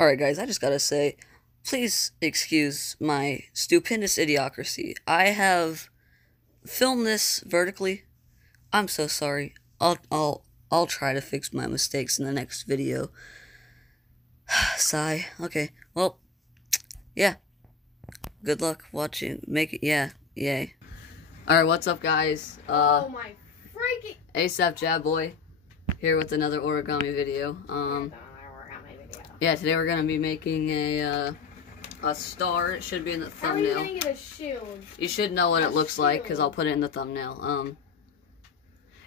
Alright guys, I just gotta say, please excuse my stupendous idiocracy. I have filmed this vertically. I'm so sorry. I'll try to fix my mistakes in the next video. Sigh. Okay, well, yeah. Good luck watching. Make it, yeah, yay. Alright, what's up guys? Oh my freaking ASAP Jab Boy here with another origami video. Yeah, today we're gonna be making a star. It should be in the thumbnail. How are you gonna get a shield? You should know what it looks like because I'll put it in the thumbnail.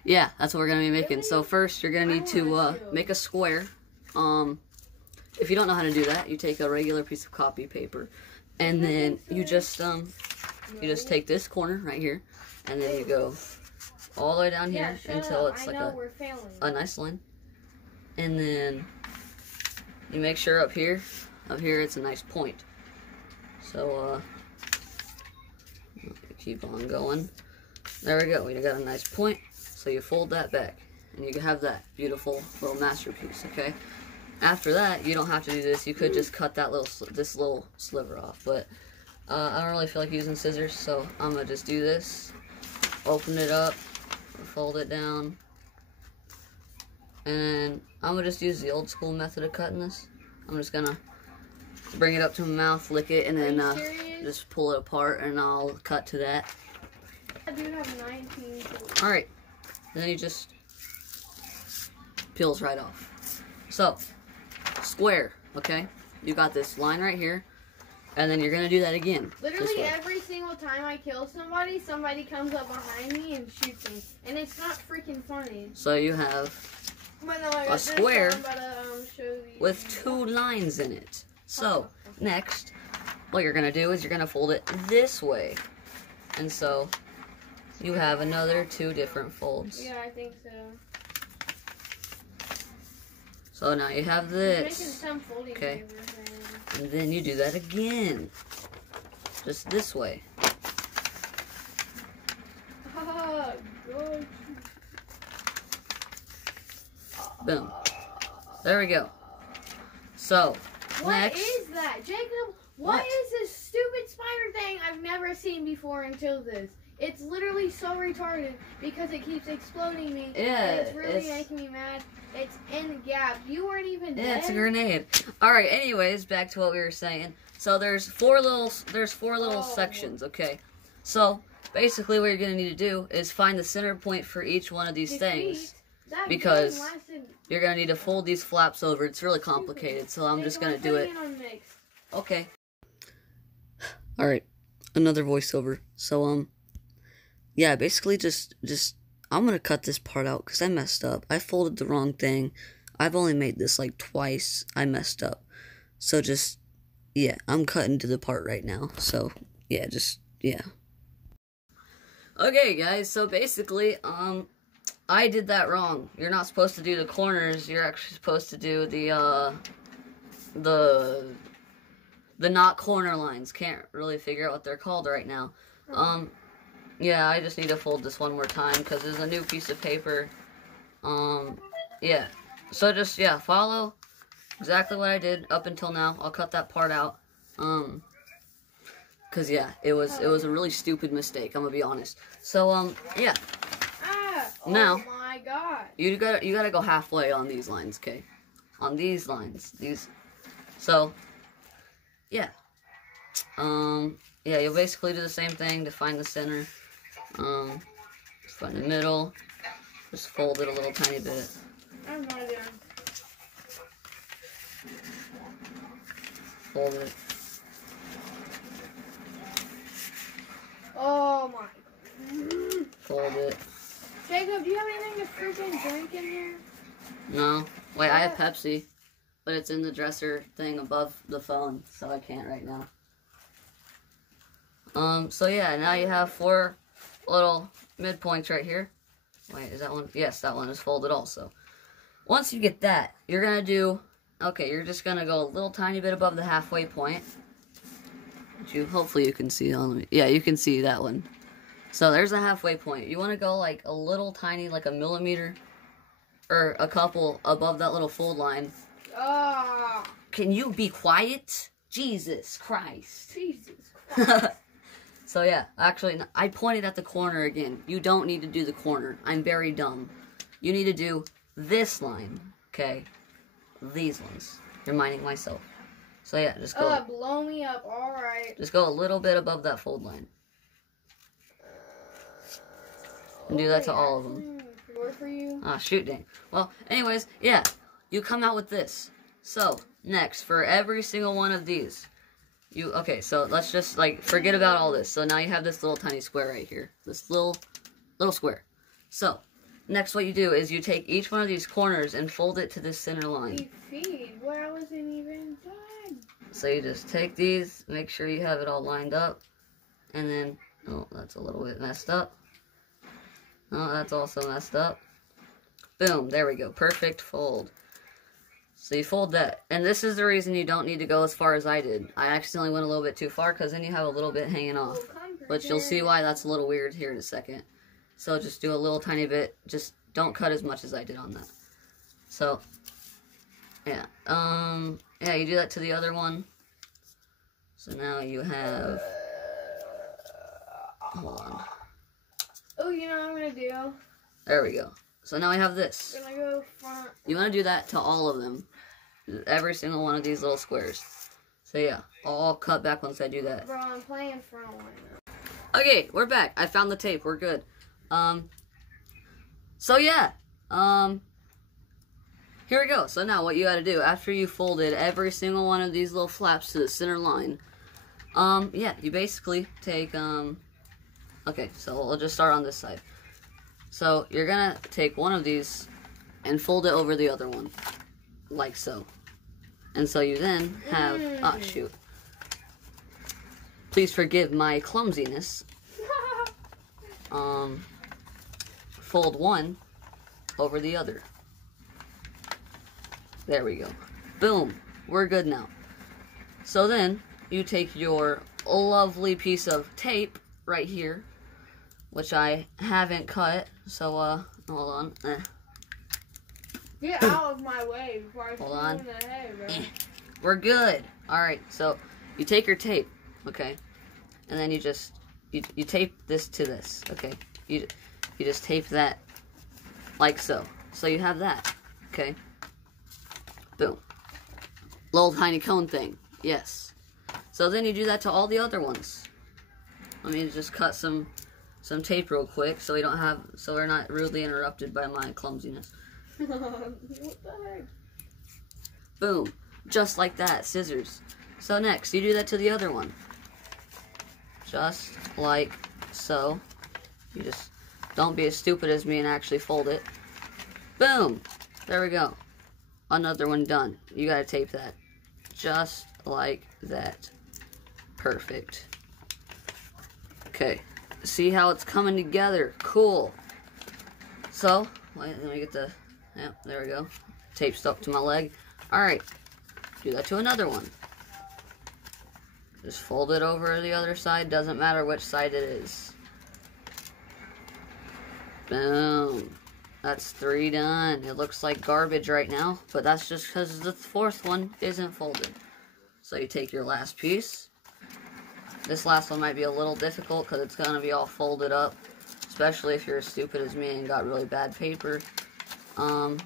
Yeah, that's what we're gonna be making. Really? So first, you're gonna need to make a square. If you don't know how to do that, you take a regular piece of copy paper, and then you just take this corner right here, and then you go all the way down here until it's like a nice line, and then you make sure up here it's a nice point. So keep on going. There we go. We got a nice point. So you fold that back, and you can have that beautiful little masterpiece. Okay. After that, you don't have to do this. You could just cut that this little sliver off, but I don't really feel like using scissors, so I'm gonna just do this. Open it up, fold it down, and I'm gonna just use the old school method of cutting this. I'm just gonna bring it up to my mouth, lick it, and then just pull it apart, and I'll cut to that. I do have 19. Alright, then you just peels right off. So, square, okay? You got this line right here, and then you're gonna do that again. Literally every single time I kill somebody, somebody comes up behind me and shoots me, and it's not freaking funny. So you have a square with 2 lines in it. So, next, what you're going to do is you're going to fold it this way. And so, you have another 2 different folds. Yeah, I think so. So now you have this. Okay. And then you do that again. Just this way. Oh, good. Boom. There we go. So, what next. Is that? Jacob, what is this stupid spider thing I've never seen before until this? It's literally so retarded because it keeps exploding me. Yeah. And it's really making me mad. It's in the gap. You weren't even dead. Yeah, it's a grenade. Alright, anyways, back to what we were saying. So there's four little sections, okay? So, basically what you're going to need to do is find the center point for each one of these things. Because you're going to need to fold these flaps over. It's really complicated, so I'm just going to do it. Okay. Alright, another voiceover. So, yeah, basically just I'm going to cut this part out because I messed up. I folded the wrong thing. I've only made this like twice. I messed up. So just, yeah, I'm cutting to the part right now. So, yeah, yeah. Okay, guys, so basically, I did that wrong. You're not supposed to do the corners. You're actually supposed to do the not corner lines. Can't really figure out what they're called right now. Yeah, I just need to fold this one more time because there's a new piece of paper. Yeah. So just, yeah, follow exactly what I did up until now. I'll cut that part out. Cause yeah, it was a really stupid mistake, I'm gonna be honest. So, yeah. Now, oh my god. You gotta go halfway on these lines, okay? On these lines. So, yeah. Yeah, you'll basically do the same thing to find the center. Find the middle. Just fold it a little tiny bit. I have no idea. Fold it. Oh my god. Fold it. Jacob, do you have anything to freaking drink in here? No. Wait, I have Pepsi. But it's in the dresser thing above the phone, so I can't right now. So yeah, now you have 4 little midpoints right here. Wait, is that one? Yes, that one is folded also. Once you get that, you're gonna do, okay, you're just gonna go a little tiny bit above the halfway point. Which hopefully you can see on me. Yeah, you can see that one. So there's a halfway point. You wanna go like a little tiny, like a millimeter, or a couple above that little fold line. Can you be quiet? Jesus Christ. Jesus Christ. So yeah, actually, I pointed at the corner again. You don't need to do the corner. I'm very dumb. You need to do this line, okay? These ones. Reminding myself. So yeah, just go. Oh, blow me up. All right. Just go a little bit above that fold line. And do that to all of them. Work for you. Ah, shoot, dang. Well, anyways, yeah, you come out with this. So next, for every single one of these, okay, so let's just, like, forget about all this. So now you have this little tiny square right here. This little square. So, next what you do is you take each one of these corners and fold it to this center line. Feed. Well, I wasn't even done. So you just take these, make sure you have it all lined up, and then, oh, that's a little bit messed up. Oh, that's also messed up. Boom, there we go. Perfect fold. So you fold that. And this is the reason you don't need to go as far as I did. I accidentally went a little bit too far because then you have a little bit hanging off. But you'll see why that's a little weird here in a second. So just do a little tiny bit. Just don't cut as much as I did on that. So, yeah. Yeah, you do that to the other one. So now you have... Hold on. Oh, you know what I'm going to do? There we go. So now I have this. I'm going to go front. You want to do that to all of them. Every single one of these little squares. So yeah, I'll cut back once I do that. Bro, I'm playing front line now. Okay, we're back. I found the tape. We're good. So yeah. Here we go. So now what you got to do, after you folded every single one of these little flaps to the center line, yeah, you basically take, okay, so we'll just start on this side. So you're gonna take one of these and fold it over the other one, like so. And so you then have, oh shoot. Please forgive my clumsiness. Fold one over the other. There we go. Boom. We're good now. So then you take your lovely piece of tape right here, which I haven't cut, so, hold on. Get out of my way before I Hold on. in the head, bro. We're good. Alright, so you take your tape, okay? And then you just, you tape this to this, okay? You just tape that like so. So you have that, okay? Boom. Little tiny cone thing, yes. So then you do that to all the other ones. Let me just cut some tape real quick so we're not rudely interrupted by my clumsiness. What the heck? Boom. Just like that. Scissors. So next, you do that to the other one. Just like so. You just don't be as stupid as me and actually fold it. Boom. There we go. Another one done. You gotta tape that. Just like that. Perfect. Okay. See how it's coming together. Cool. So, wait, let me get the... Yep, there we go. Tape stuck to my leg. Alright. Do that to another one. Just fold it over the other side. Doesn't matter which side it is. Boom. That's 3 done. It looks like garbage right now, but that's just because the fourth one isn't folded. So you take your last piece. This last one might be a little difficult because it's going to be all folded up, especially if you're as stupid as me and got really bad paper. Thank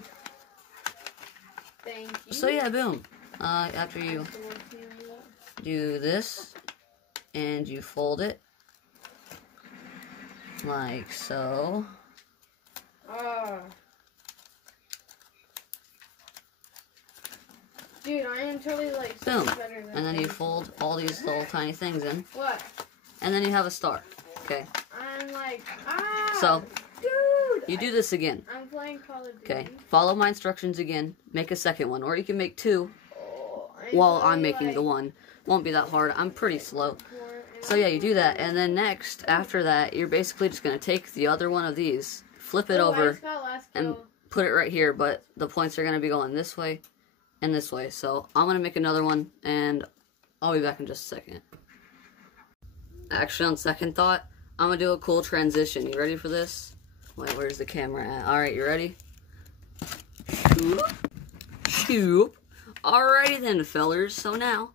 you. So yeah, boom. After you do this, and you fold it, like so. Dude, I am totally like so Boom. better than And then you fold all these little tiny things in. What? And then you have a star. Okay. I'm like, So, dude. you do this again. I'm playing Call of Duty. Okay. Follow my instructions again. Make a second one. Or you can make 2 I'm while totally I'm making like, the one. Won't be that hard. I'm pretty slow. So yeah, you do that. And then next, after that, you're basically just going to take the other one of these, flip it over, and put it right here. But the points are going to be going this way and this way. So I'm going to make another one, and I'll be back in just a second. Actually, on second thought, I'm going to do a cool transition. You ready for this? Wait, where's the camera at? Alright, you ready? Shoop. Shoop. Alrighty then, fellers. So now,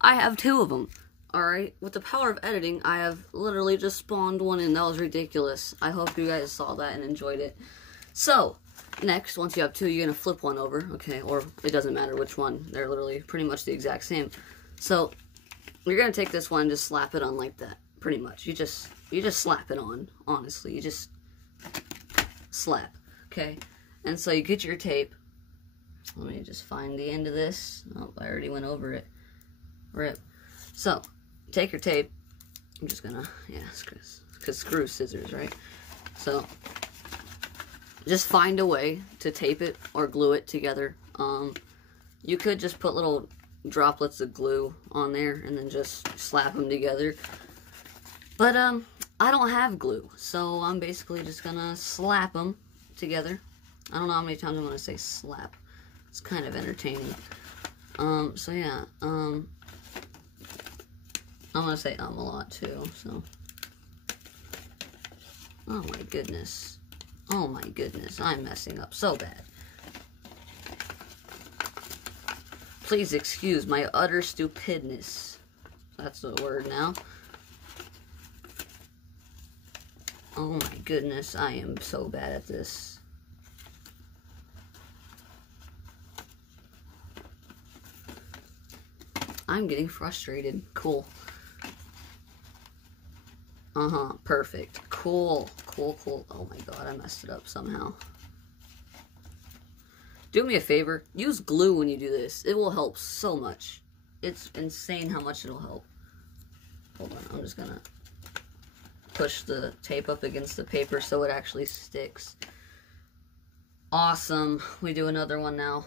I have 2 of them. Alright, with the power of editing, I have literally just spawned one in. That was ridiculous. I hope you guys saw that and enjoyed it. So, next, once you have 2, you're going to flip one over, okay? Or, it doesn't matter which one. They're literally pretty much the exact same. So, you're going to take this one and just slap it on like that, pretty much. You just slap it on, honestly. You just slap, okay? And so you get your tape. Let me just find the end of this. Oh, I already went over it. Rip. So, take your tape. I'm just gonna, yeah, because screw scissors, right? So, just find a way to tape it or glue it together. You could just put little droplets of glue on there and then just slap them together. But, I don't have glue, so I'm basically just gonna slap them together. I don't know how many times I'm gonna say slap. It's kind of entertaining. So yeah, I'm gonna say a lot too, so. Oh my goodness. Oh my goodness, I'm messing up so bad. Please excuse my utter stupidness. That's the word now. Oh my goodness, I am so bad at this. I'm getting frustrated. Cool. Perfect. Cool. Cool. Oh my god, I messed it up somehow. Do me a favor. Use glue when you do this. It will help so much. It's insane how much it'll help. Hold on, I'm just gonna push the tape up against the paper so it actually sticks. Awesome. We do another one now.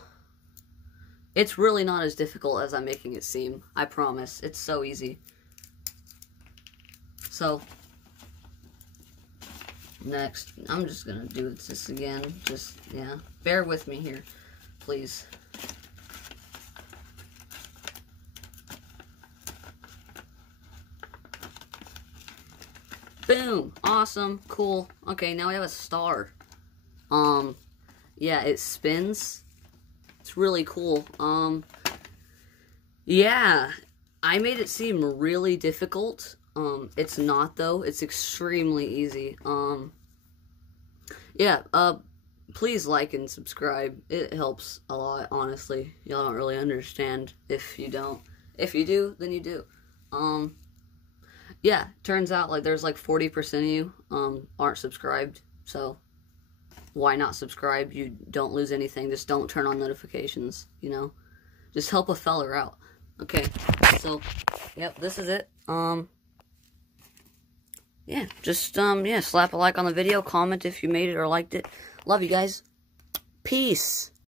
It's really not as difficult as I'm making it seem. I promise. It's so easy. So, next, I'm just gonna do this again. Just, yeah. Bear with me here, please. Boom. Awesome. Cool. Okay, now we have a star. Yeah, it spins. It's really cool. Yeah, I made it seem really difficult. It's not though. It's extremely easy. Yeah, please like and subscribe. It helps a lot, honestly. Y'all don't really understand if you don't. If you do, then you do. Yeah, turns out like there's like 40% of you aren't subscribed, so why not subscribe? You don't lose anything. Just don't turn on notifications, you know? Just help a feller out. Okay, so, yep, this is it. Yeah, just, yeah, slap a like on the video, comment if you made it or liked it. Love you guys. Peace.